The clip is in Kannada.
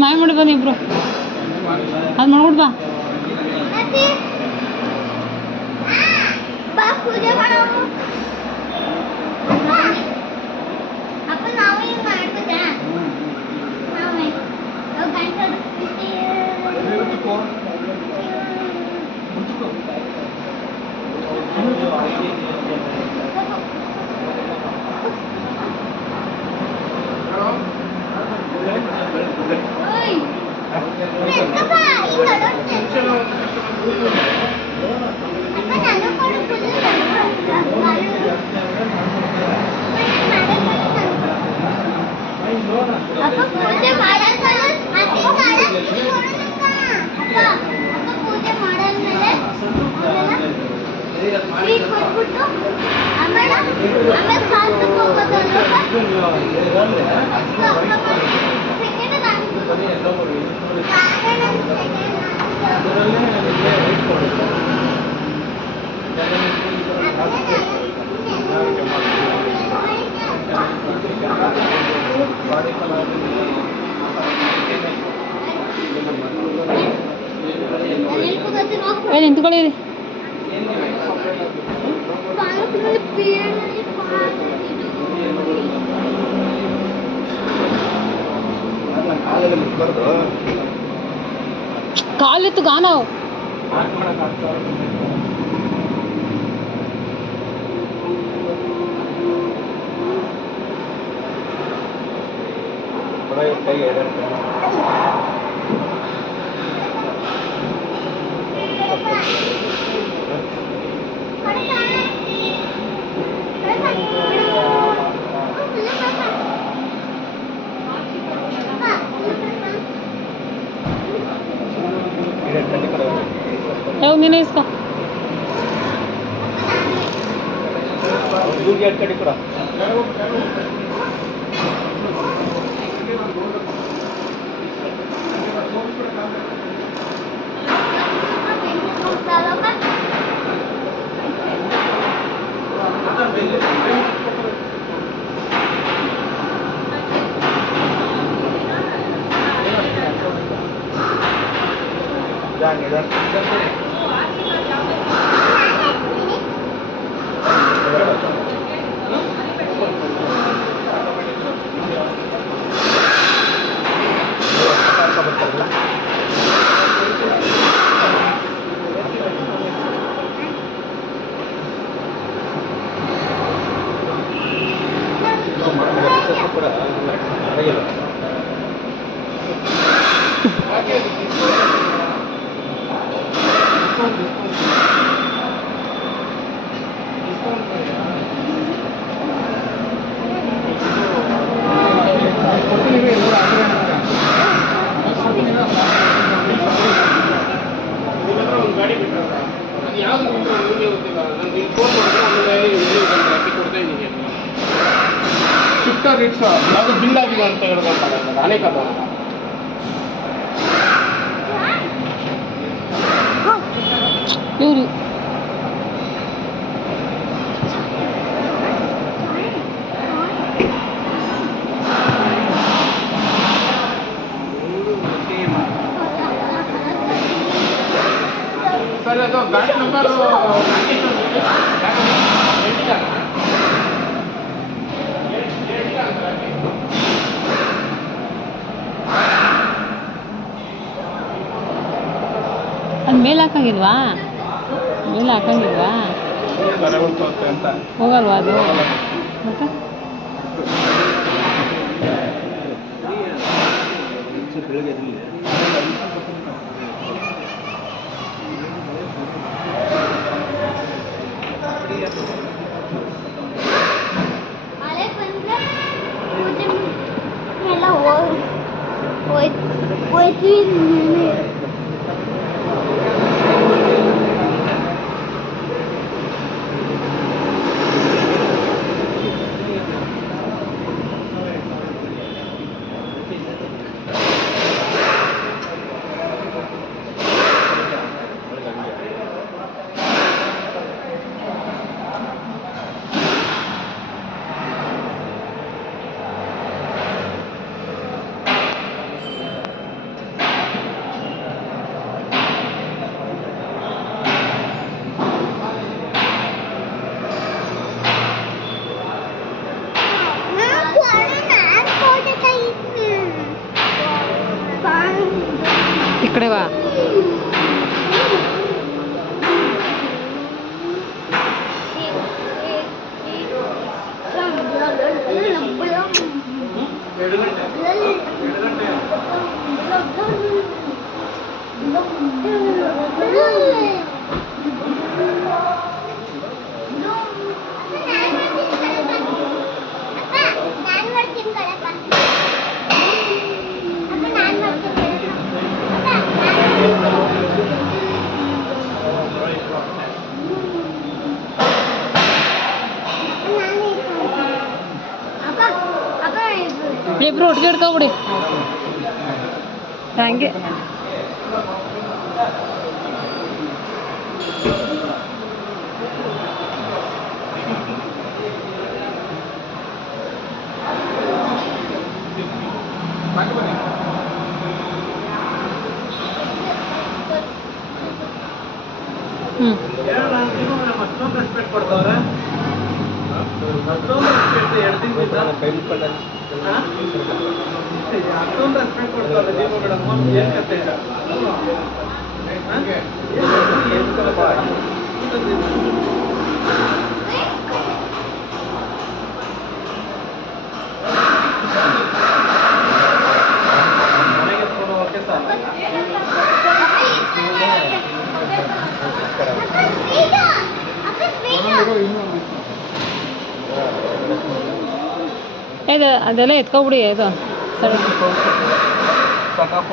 ಮಾಯ ಮಾಡಿ ಬನ್ನಿ ಇಬ್ರು ಅದು ಮಾಡ್ಬಿಟ್ಟು ಬಾ ಪೂಜೆ ಮಾಡೋದು ಅಪ್ಪ ನಾವು ಹಿಂಗೆ ಮಾಡ್ಬೋದಾ ನಾವೇ ಗಂಟೆ ಪೂಜೆ ಮಾಡಾದ್ಮೇಲೆ ಸ್ವೀಟ್ ಕೊಟ್ಬಿಟ್ಟು ಆಮೇಲೆ ಸಾಲ್ತಕ್ಕೆ ಹೋಗೋದಲ್ಲ ನಿಂತ್ಕೊಳ್ಳಿ ಕಾಲೆತ್ತು ಗಾನವ್ ನೀನೇ ಇಸ್ಕೊ ಶಿಫ್ಟರ್ ರಿಟ್ಸ್ ಅದು ಬಿಲ್ ಆಗಿದೆ ಅಂತ ಹೇಳ್ಕೊಳ್ತಾರೆ ಅನೇಕ ಇವರು ಸರ್ ಅದು ಗಾಡಿ ನಂಬರು ಅದು ಮೇಲೆ ಹಾಕಂಗಿಲ್ವಾ ಮೇಲೆ ಹಾಕಂಗಿಲ್ವಾ ಹೋಗಲ್ವಾ ಅದು ಮತ್ತೆ ಹೋಯ್ತು ಈ ಕಡೆ ಬಾ. ಇಬ್ರು ಒಟ್ಟಿಗೆ ಹಿಡ್ಕೊಬಿಡಿ ಹಂಗೆ. ಹ್ಞೂ ಮತ್ತೊಂದು ರೆಸ್ಪೆಕ್ಟ್ ಕೊಡ್ತಾವ್ರೆ. ಮತ್ತೊಂದು ರೆಸ್ಪೆಕ್ಟ್ 2 ದಿನದಿಂದ ಅಷ್ಟೊಂದು ರೆಸ್ಪೆಕ್ಟ್ ಕೊಡ್ತಾವ್ರೆ ದೀಪ ಮೇಡಮ್. ಏನು ಕತೆ ಮನೆಗೆ ಎತ್ಕೊಂಡು ಹೋಗಕ್ಕೆ ಸಾಲ. ಇದು ಅದೆಲ್ಲ ಎತ್ಕೊಬಿಡಿ ಇದು ಸರಿ. ಸಾಕಪ್ಪ.